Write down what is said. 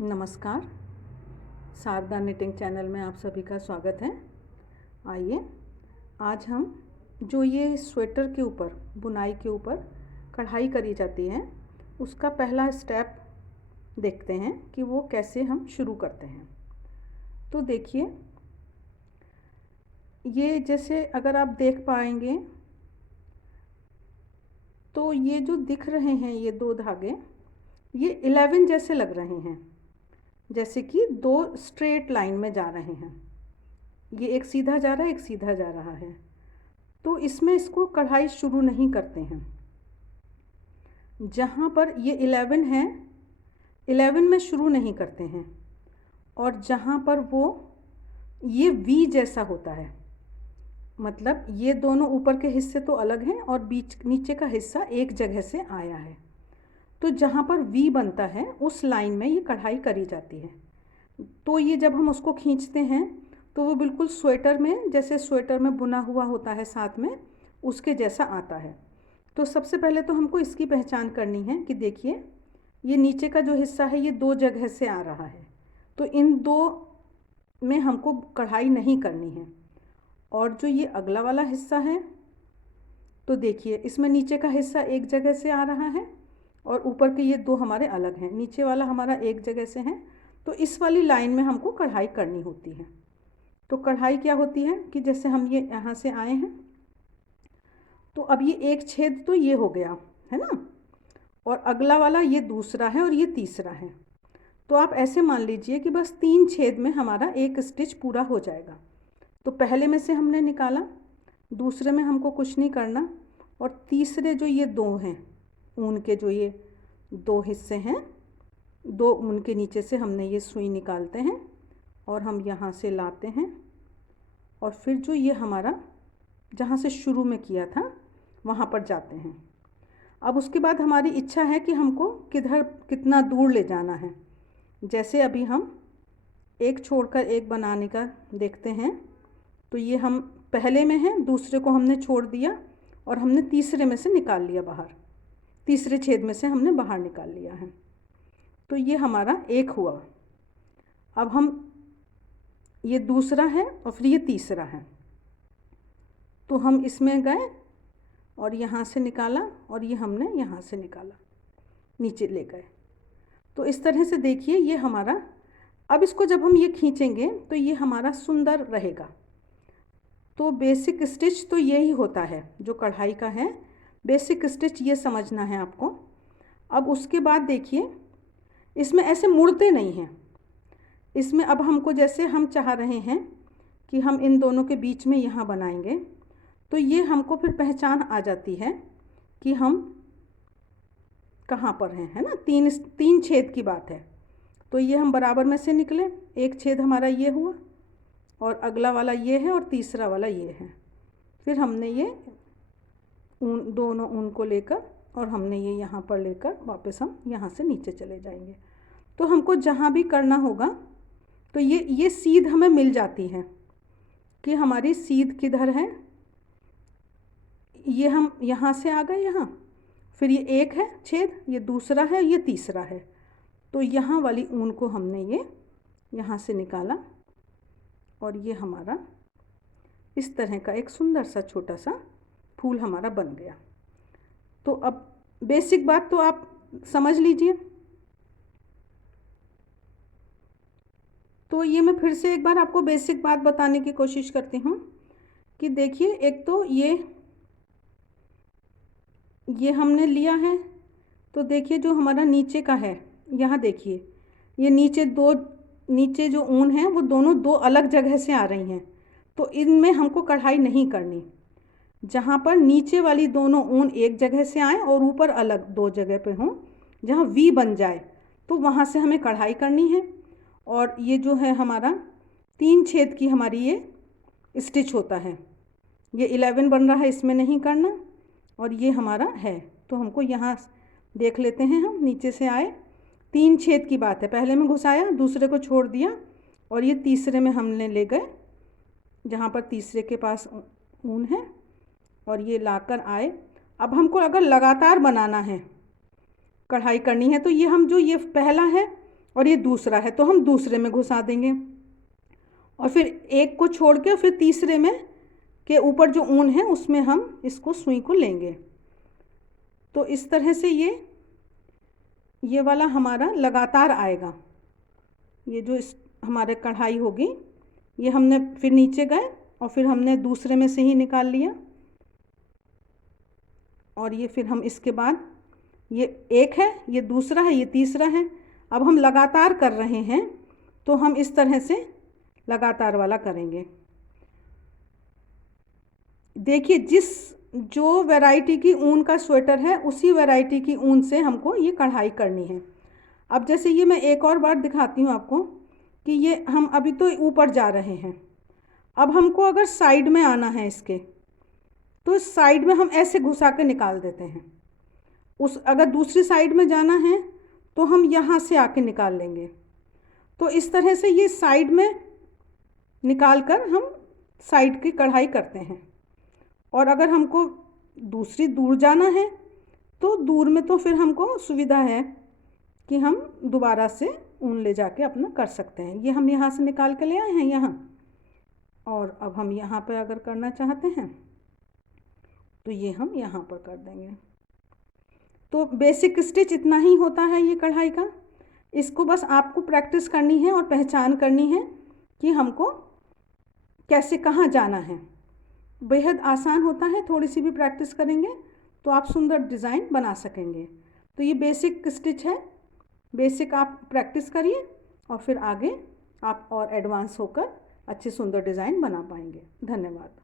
नमस्कार। Sharda knitting channel में आप सभी का स्वागत है। आइए आज हम जो ये स्वेटर के ऊपर बुनाई के ऊपर कढ़ाई करी जाती है उसका पहला स्टेप देखते हैं कि वो कैसे हम शुरू करते हैं। तो देखिए, ये जैसे अगर आप देख पाएंगे तो ये जो दिख रहे हैं ये दो धागे, ये 11 जैसे लग रहे हैं, जैसे कि दो स्ट्रेट लाइन में जा रहे हैं। ये एक सीधा जा रहा है, एक सीधा जा रहा है। तो इसमें इसको कढ़ाई शुरू नहीं करते हैं। जहाँ पर ये 11 है, 11 में शुरू नहीं करते हैं। और जहाँ पर वो ये वी जैसा होता है, मतलब ये दोनों ऊपर के हिस्से तो अलग हैं और बीच नीचे का हिस्सा एक जगह से आया है। तो जहाँ पर वी बनता है उस लाइन में ये कढ़ाई करी जाती है। तो ये जब हम उसको खींचते हैं तो वो बिल्कुल स्वेटर में, जैसे स्वेटर में बुना हुआ होता है साथ में, उसके जैसा आता है। तो सबसे पहले तो हमको इसकी पहचान करनी है कि देखिए, ये नीचे का जो हिस्सा है ये दो जगह से आ रहा है, तो इन दो में हमको कढ़ाई नहीं करनी है। और जो ये अगला वाला हिस्सा है, तो देखिए इसमें नीचे का हिस्सा एक जगह से आ रहा है और ऊपर के ये दो हमारे अलग हैं। नीचे वाला हमारा एक जगह से है, तो इस वाली लाइन में हमको कढ़ाई करनी होती है। तो कढ़ाई क्या होती है कि जैसे हम ये यहाँ से आए हैं, तो अब ये एक छेद तो ये हो गया है ना, और अगला वाला ये दूसरा है और ये तीसरा है। तो आप ऐसे मान लीजिए कि बस 3 छेद में हमारा एक स्टिच पूरा हो जाएगा। तो पहले में से हमने निकाला, दूसरे में हमको कुछ नहीं करना, और तीसरे जो ये दो हैं ऊन के, जो ये दो हिस्से हैं, दो ऊन के नीचे से हमने ये सुई निकालते हैं और हम यहाँ से लाते हैं, और फिर जो ये हमारा जहाँ से शुरू में किया था वहाँ पर जाते हैं। अब उसके बाद हमारी इच्छा है कि हमको किधर कितना दूर ले जाना है। जैसे अभी हम एक छोड़कर एक बनाने का देखते हैं, तो ये हम पहले में हैं, दूसरे को हमने छोड़ दिया और हमने तीसरे में से निकाल लिया बाहर, तीसरे छेद में से हमने बाहर निकाल लिया है। तो ये हमारा एक हुआ। अब हम ये दूसरा है और फिर ये तीसरा है, तो हम इसमें गए और यहाँ से निकाला और ये हमने यहाँ से निकाला, नीचे ले गए। तो इस तरह से देखिए ये हमारा, अब इसको जब हम ये खींचेंगे तो ये हमारा सुंदर रहेगा। तो बेसिक स्टिच तो यही होता है जो कढ़ाई का है, बेसिक स्टिच ये समझना है आपको। अब उसके बाद देखिए, इसमें ऐसे मुड़ते नहीं हैं। इसमें अब हमको, जैसे हम चाह रहे हैं कि हम इन दोनों के बीच में यहाँ बनाएंगे, तो ये हमको फिर पहचान आ जाती है कि हम कहाँ पर हैं, है ना। तीन छेद की बात है। तो ये हम बराबर में से निकले, एक छेद हमारा ये हुआ और अगला वाला ये है और तीसरा वाला ये है। फिर हमने ये ऊन, दोनों ऊन को लेकर और हमने ये यहाँ पर लेकर वापस हम यहाँ से नीचे चले जाएंगे। तो हमको जहाँ भी करना होगा, तो ये सीध हमें मिल जाती है कि हमारी सीध किधर है। ये हम यहाँ से आ गए यहाँ, फिर ये एक है छेद, ये दूसरा है, ये तीसरा है। तो यहाँ वाली ऊन को हमने ये यहाँ से निकाला और ये हमारा इस तरह का एक सुंदर सा छोटा सा फूल हमारा बन गया। तो अब बेसिक बात तो आप समझ लीजिए। तो ये मैं फिर से एक बार आपको बेसिक बात बताने की कोशिश करती हूँ कि देखिए, एक तो ये हमने लिया है, तो देखिए जो हमारा नीचे का है, यहाँ देखिए ये नीचे जो ऊन है वो दोनों दो अलग जगह से आ रही हैं। तो इनमें हमको कढ़ाई नहीं करनी। जहाँ पर नीचे वाली दोनों ऊन एक जगह से आए और ऊपर अलग दो जगह पे हों, जहाँ वी बन जाए, तो वहाँ से हमें कढ़ाई करनी है। और ये जो है हमारा 3 छेद की हमारी ये स्टिच होता है, ये 11 बन रहा है, इसमें नहीं करना। और ये हमारा है, तो हमको यहाँ देख लेते हैं, हम नीचे से आए, 3 छेद की बात है, पहले में घुसाया, दूसरे को छोड़ दिया और ये तीसरे में हमने ले गए जहाँ पर तीसरे के पास ऊन है, और ये लाकर आए। अब हमको अगर लगातार बनाना है, कढ़ाई करनी है, तो ये हम जो ये पहला है और ये दूसरा है तो हम दूसरे में घुसा देंगे, और फिर एक को छोड़ के फिर तीसरे में के ऊपर जो ऊन है उसमें हम इसको सुई को लेंगे। तो इस तरह से ये वाला हमारा लगातार आएगा। ये जो इस हमारे कढ़ाई होगी, ये हमने फिर नीचे गए और फिर हमने दूसरे में से ही निकाल लिया, और ये फिर हम इसके बाद ये एक है, ये दूसरा है, ये तीसरा है। अब हम लगातार कर रहे हैं तो हम इस तरह से लगातार वाला करेंगे। देखिए जो वैरायटी की ऊन का स्वेटर है उसी वैरायटी की ऊन से हमको ये कढ़ाई करनी है। अब जैसे ये मैं एक और बार दिखाती हूँ आपको कि ये हम अभी तो ऊपर जा रहे हैं, अब हमको अगर साइड में आना है इसके, तो साइड में हम ऐसे घुसा के निकाल देते हैं। अगर दूसरी साइड में जाना है तो हम यहाँ से आके निकाल लेंगे। तो इस तरह से ये साइड में निकाल कर हम साइड की कढ़ाई करते हैं। और अगर हमको दूसरी दूर जाना है तो दूर में तो फिर हमको सुविधा है कि हम दोबारा से ऊन ले जाके अपना कर सकते हैं। ये हम यहाँ से निकाल के ले आए हैं यहाँ, और अब हम यहाँ पर अगर करना चाहते हैं तो ये हम यहाँ पर कर देंगे। तो बेसिक स्टिच इतना ही होता है ये कढ़ाई का। इसको बस आपको प्रैक्टिस करनी है और पहचान करनी है कि हमको कैसे कहाँ जाना है। बेहद आसान होता है, थोड़ी सी भी प्रैक्टिस करेंगे तो आप सुंदर डिज़ाइन बना सकेंगे। तो ये बेसिक स्टिच है, बेसिक आप प्रैक्टिस करिए और फिर आगे आप और एडवांस होकर अच्छे सुंदर डिज़ाइन बना पाएंगे। धन्यवाद।